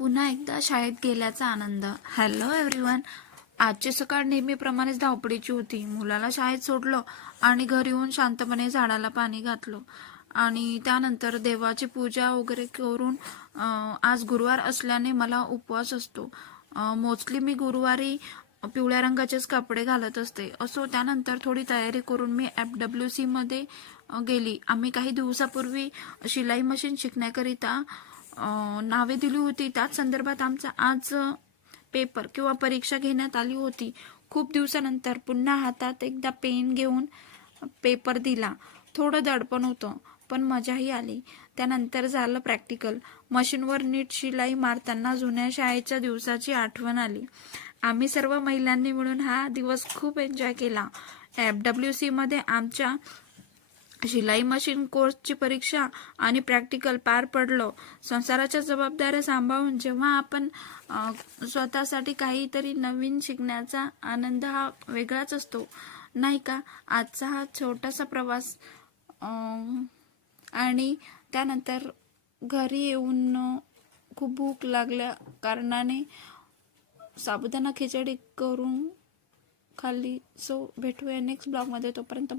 पुन्हा एकदा शाळेत गेल्याचा आनंद. Hello everyone. आजची सकाळ नेहमीप्रमाणेच धावपळीची होती. मुलाला शाळेत सोडलं आणि घरी येऊन शांतपणे झाडाला पाणी घातलं आणि त्यानंतर देवाची पूजा वगैरे करून आज गुरुवार असल्याने मला उपवास असतो. मोस्टली मी गुरुवारी पिवळ्या रंगाचेच कपडे घालत असते. असो त्यानंतर थोडी तयारी करून मी FWC मध्ये गेली. आम्ही काही दिवसापूर्वी शिलाई मशीन शिकण्याकरिता नावे दिली होती. त्याच संदर्भात आमचा आज पेपर किंवा परीक्षा घेण्यात आली होती. खूप दिवसानंतर पुन्हा हातात एकदा पेन घेऊन पेपर दिला. थोडं दडपण होतं पण मजाही आली. त्यानंतर झालं प्रॅक्टिकल. मशीनवर नीट शिलाई मारताना जुन्या शाळेच्या दिवसाची आठवण आली. आम्ही सर्व महिलांनी मिळून हा दिवस खूप एन्जॉय केला. FWC मध्ये आमच्या शिलाई मशीन कोर्सची परीक्षा आणि प्रॅक्टिकल पार पडलं. संसाराच्या जबाबदाऱ्या सांभाळून जेव्हा आपण स्वतःसाठी काहीतरी नवीन शिकण्याचा आनंद हा वेगळाच असतो, नाही का? आजचा हा छोटासा प्रवास आणि त्यानंतर घरी येऊन खूप भूक लागल्या कारणाने साबुदाणा खिचडी करून खाल्ली. सो भेटूया नेक्स्ट ब्लॉगमध्ये. तोपर्यंत